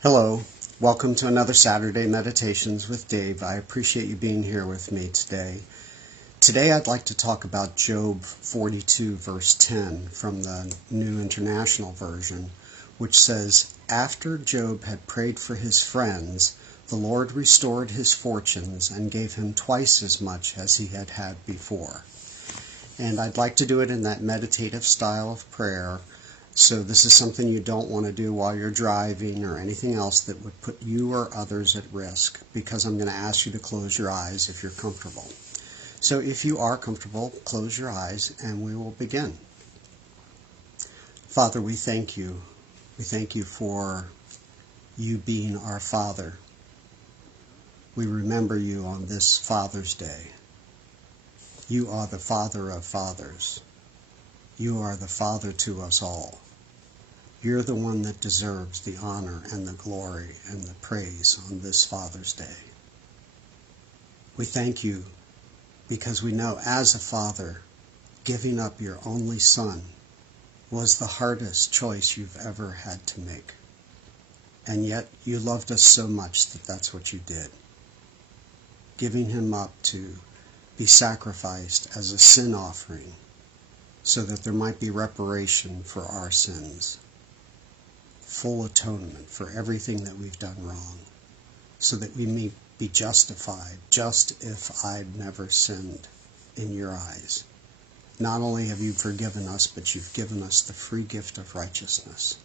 Hello, welcome to another Saturday Meditations with Dave. I appreciate you being here with me today. Today I'd like to talk about Job 42 verse 10 from the New International Version, which says, "After Job had prayed for his friends, the Lord restored his fortunes and gave him twice as much as he had had before." And I'd like to do it in that meditative style of prayer. So this is something you don't want to do while you're driving or anything else that would put you or others at risk, because I'm going to ask you to close your eyes if you're comfortable. So if you are comfortable, close your eyes and we will begin. Father, we thank you. We thank you for you being our Father. We remember you on this Father's Day. You are the Father of fathers. You are the Father to us all. You're the one that deserves the honor and the glory and the praise on this Father's Day. We thank you because we know as a father, giving up your only son was the hardest choice you've ever had to make. And yet you loved us so much that that's what you did. Giving him up to be sacrificed as a sin offering so that there might be reparation for our sins. Full atonement for everything that we've done wrong, so that we may be justified, just if I'd never sinned in your eyes. Not only have you forgiven us, but you've given us the free gift of righteousness.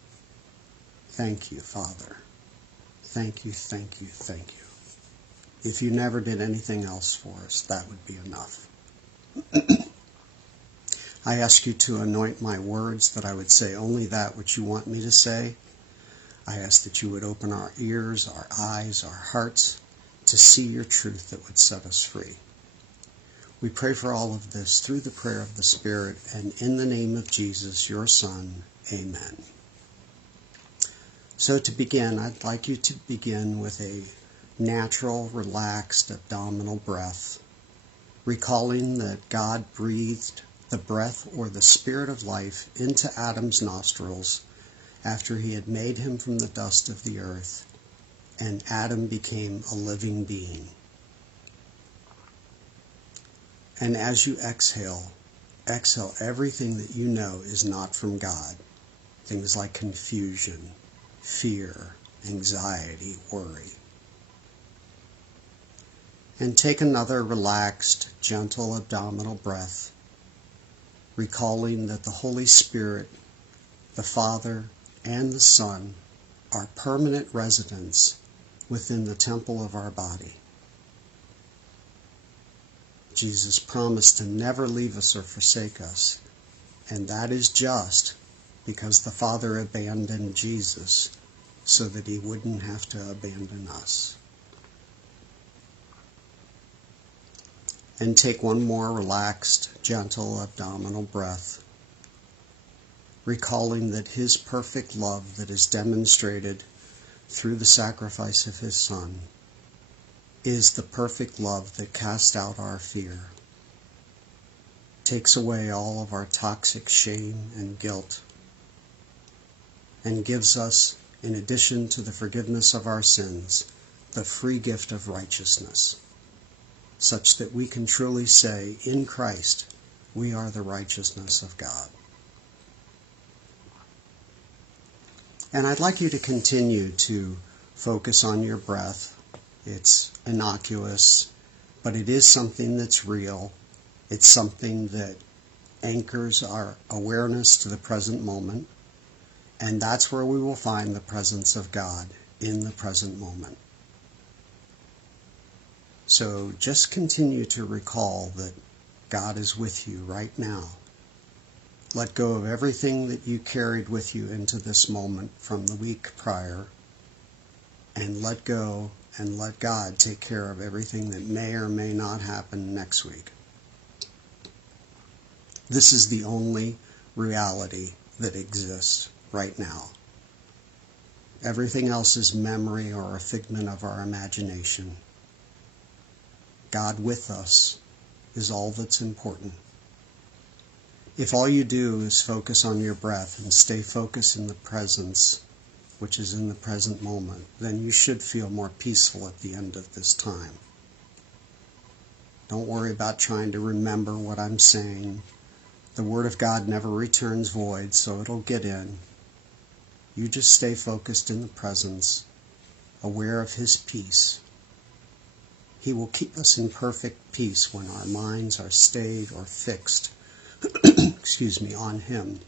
Thank you, Father. Thank you, thank you, thank you. If you never did anything else for us, that would be enough. I ask you to anoint my words, that I would say only that which you want me to say. I ask that you would open our ears, our eyes, our hearts to see your truth that would set us free. We pray for all of this through the prayer of the Spirit and in the name of Jesus, your Son. Amen. So to begin, I'd like you to begin with a natural, relaxed abdominal breath, recalling that God breathed the breath or the spirit of life into Adam's nostrils after he had made him from the dust of the earth, and Adam became a living being. And as you exhale everything that you know is not from God. Things like confusion, fear, anxiety, worry. And take another relaxed, gentle abdominal breath, recalling that the Holy Spirit, the Father, and the Son are permanent residents within the temple of our body. Jesus promised to never leave us or forsake us, and that is just because the Father abandoned Jesus so that he wouldn't have to abandon us. And take one more relaxed, gentle abdominal breath, recalling that his perfect love that is demonstrated through the sacrifice of his Son is the perfect love that casts out our fear, takes away all of our toxic shame and guilt, and gives us, in addition to the forgiveness of our sins, the free gift of righteousness, such that we can truly say, in Christ, we are the righteousness of God. And I'd like you to continue to focus on your breath. It's innocuous, but it is something that's real. It's something that anchors our awareness to the present moment, and that's where we will find the presence of God, in the present moment. So just continue to recall that God is with you right now. Let go of everything that you carried with you into this moment from the week prior, and let go and let God take care of everything that may or may not happen next week. This is the only reality that exists right now. Everything else is memory or a figment of our imagination. God with us is all that's important. If all you do is focus on your breath and stay focused in the presence which is in the present moment, then you should feel more peaceful at the end of this time. Don't worry about trying to remember what I'm saying. The Word of God never returns void, so it'll get in. You just stay focused in the presence, aware of His peace. He will keep us in perfect peace when our minds are stayed or fixed on Him,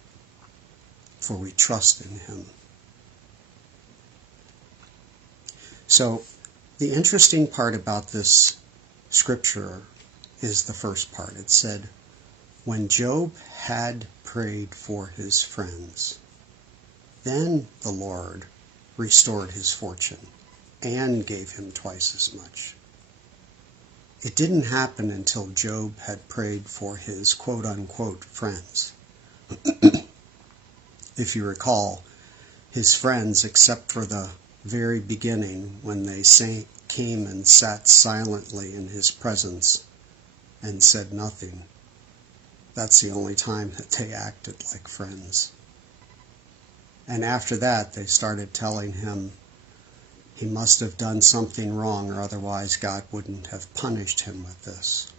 for we trust in Him. So, the interesting part about this scripture is the first part. It said, when Job had prayed for his friends, then the Lord restored his fortune and gave him twice as much. It didn't happen until Job had prayed for his quote-unquote friends. If you recall, his friends, except for the very beginning when they came and sat silently in his presence and said nothing, that's the only time that they acted like friends. And after that, they started telling him he must have done something wrong, or otherwise God wouldn't have punished him with this.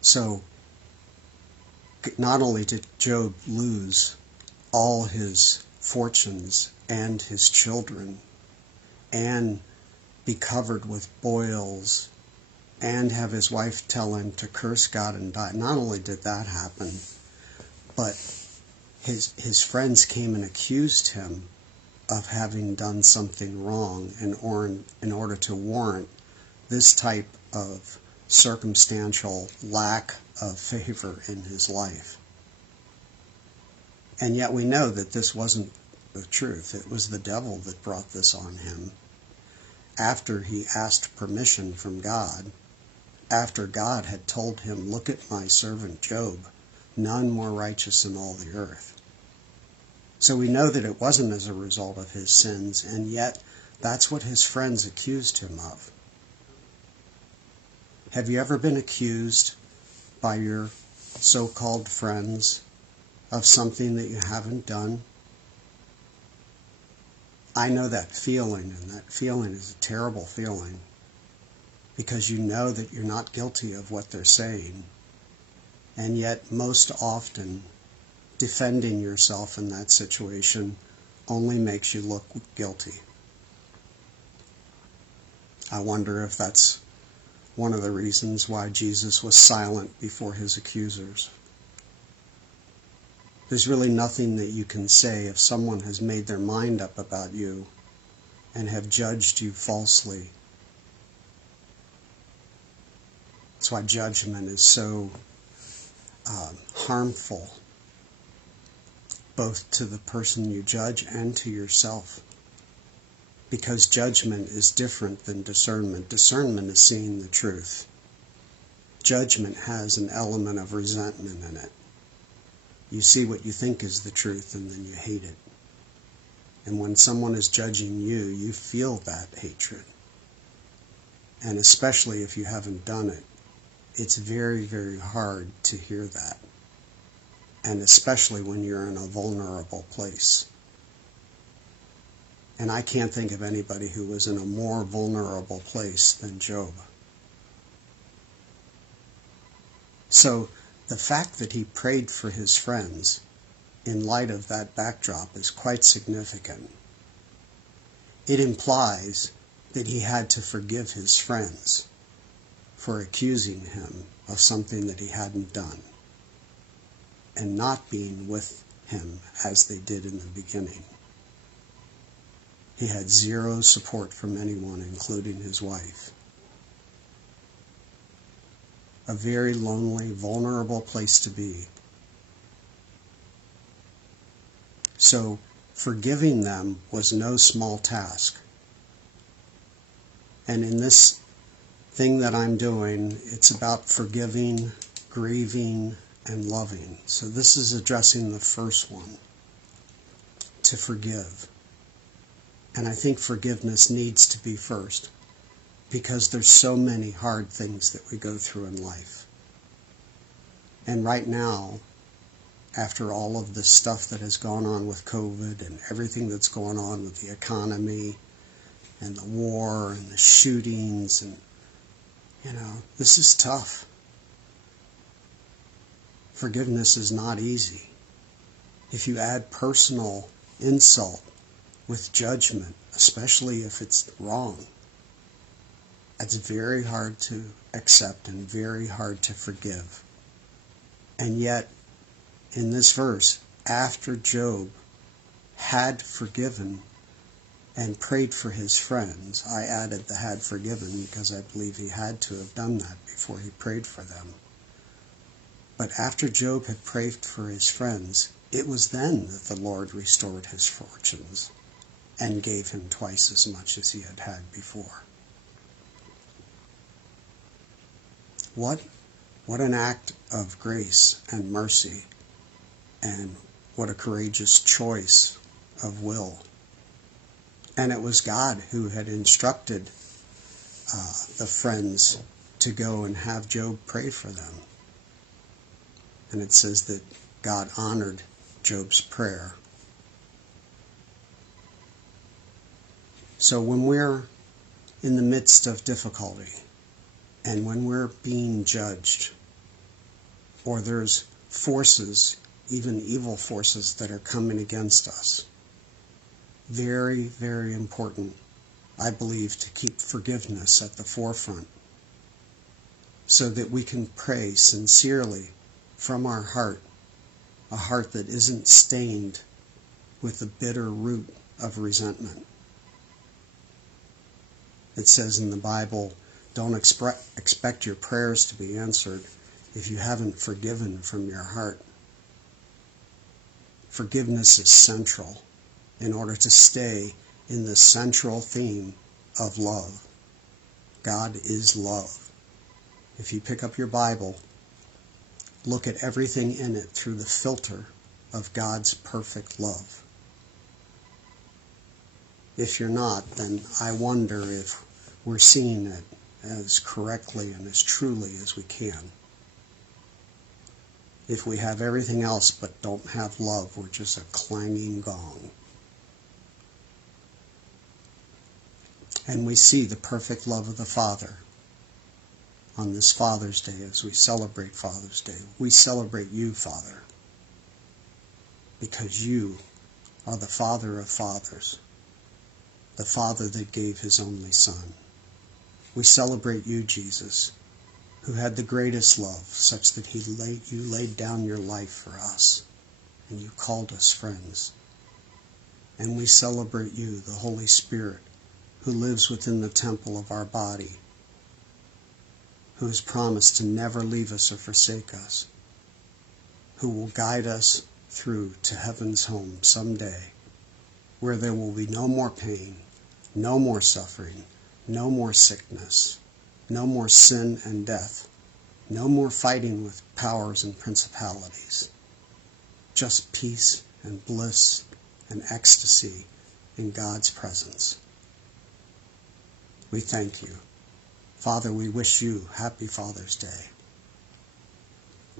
So, not only did Job lose all his fortunes and his children, and be covered with boils, and have his wife tell him to curse God and die. Not only did that happen, but his friends came and accused him of having done something wrong in order to warrant this type of circumstantial lack of favor in his life. And yet we know that this wasn't the truth. It was the devil that brought this on him after he asked permission from God, after God had told him, look at my servant Job, none more righteous in all the earth. So we know that it wasn't as a result of his sins, and yet that's what his friends accused him of. Have you ever been accused by your so-called friends of something that you haven't done? I know that feeling, and that feeling is a terrible feeling, because you know that you're not guilty of what they're saying, and yet most often defending yourself in that situation only makes you look guilty. I wonder if that's one of the reasons why Jesus was silent before his accusers. There's really nothing that you can say if someone has made their mind up about you and have judged you falsely. That's why judgment is so harmful, both to the person you judge and to yourself. Because judgment is different than discernment. Discernment is seeing the truth. Judgment has an element of resentment in it. You see what you think is the truth, and then you hate it. And when someone is judging you, you feel that hatred. And especially if you haven't done it, it's very, very hard to hear that. And especially when you're in a vulnerable place. And I can't think of anybody who was in a more vulnerable place than Job. So the fact that he prayed for his friends in light of that backdrop is quite significant. It implies that he had to forgive his friends for accusing him of something that he hadn't done and not being with him as they did in the beginning. He had zero support from anyone, including his wife. A very lonely, vulnerable place to be. So, forgiving them was no small task. And in this thing that I'm doing, it's about forgiving, grieving, and loving. So this is addressing the first one, to forgive. And I think forgiveness needs to be first, because there's so many hard things that we go through in life. And right now, after all of this stuff that has gone on with COVID and everything that's going on with the economy and the war and the shootings, and this is tough. Forgiveness is not easy. If you add personal insult with judgment, especially if it's wrong, it's very hard to accept and very hard to forgive. And yet, in this verse, after Job had forgiven and prayed for his friends, I added the had forgiven because I believe he had to have done that before he prayed for them. But after Job had prayed for his friends, it was then that the Lord restored his fortunes and gave him twice as much as he had had before. What an act of grace and mercy, and what a courageous choice of will. And it was God who had instructed the friends to go and have Job pray for them. And it says that God honored Job's prayer. So when we're in the midst of difficulty, and when we're being judged, or there's forces, even evil forces, that are coming against us, very, very important, I believe, to keep forgiveness at the forefront so that we can pray sincerely from our heart, a heart that isn't stained with the bitter root of resentment. It says in the Bible, don't expect your prayers to be answered if you haven't forgiven from your heart. Forgiveness is central in order to stay in the central theme of love. God is love. If you pick up your Bible, look at everything in it through the filter of God's perfect love. If you're not, then I wonder if we're seeing it as correctly and as truly as we can. If we have everything else but don't have love, we're just a clanging gong. And we see the perfect love of the Father on this Father's Day as we celebrate Father's Day. We celebrate you, Father, because you are the Father of fathers, the Father that gave his only Son. We celebrate you, Jesus, who had the greatest love, such that you laid down your life for us, and you called us friends. And we celebrate you, the Holy Spirit, who lives within the temple of our body, who has promised to never leave us or forsake us, who will guide us through to heaven's home someday, where there will be no more pain, no more suffering, no more sickness, no more sin and death, no more fighting with powers and principalities, just peace and bliss and ecstasy in God's presence. We thank you. Father, we wish you happy Father's Day.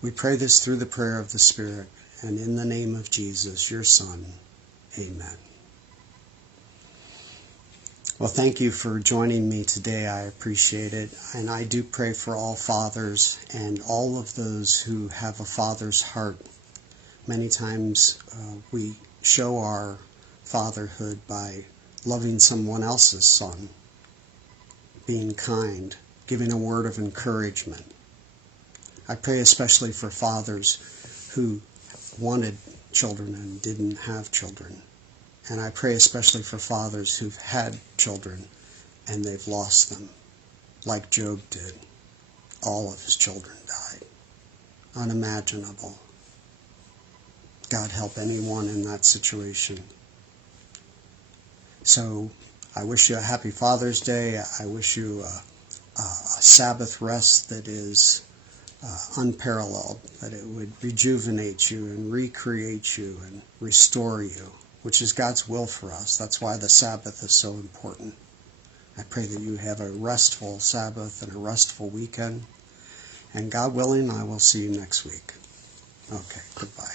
We pray this through the prayer of the Spirit, and in the name of Jesus, your Son. Amen. Well, thank you for joining me today. I appreciate it. And I do pray for all fathers and all of those who have a father's heart. Many times we show our fatherhood by loving someone else's son, being kind, giving a word of encouragement. I pray especially for fathers who wanted children and didn't have children. And I pray especially for fathers who've had children and they've lost them, like Job did. All of his children died. Unimaginable. God help anyone in that situation. So I wish you a happy Father's Day. I wish you a Sabbath rest that is unparalleled, that it would rejuvenate you and recreate you and restore you, which is God's will for us. That's why the Sabbath is so important. I pray that you have a restful Sabbath and a restful weekend. And God willing, I will see you next week. Okay, goodbye.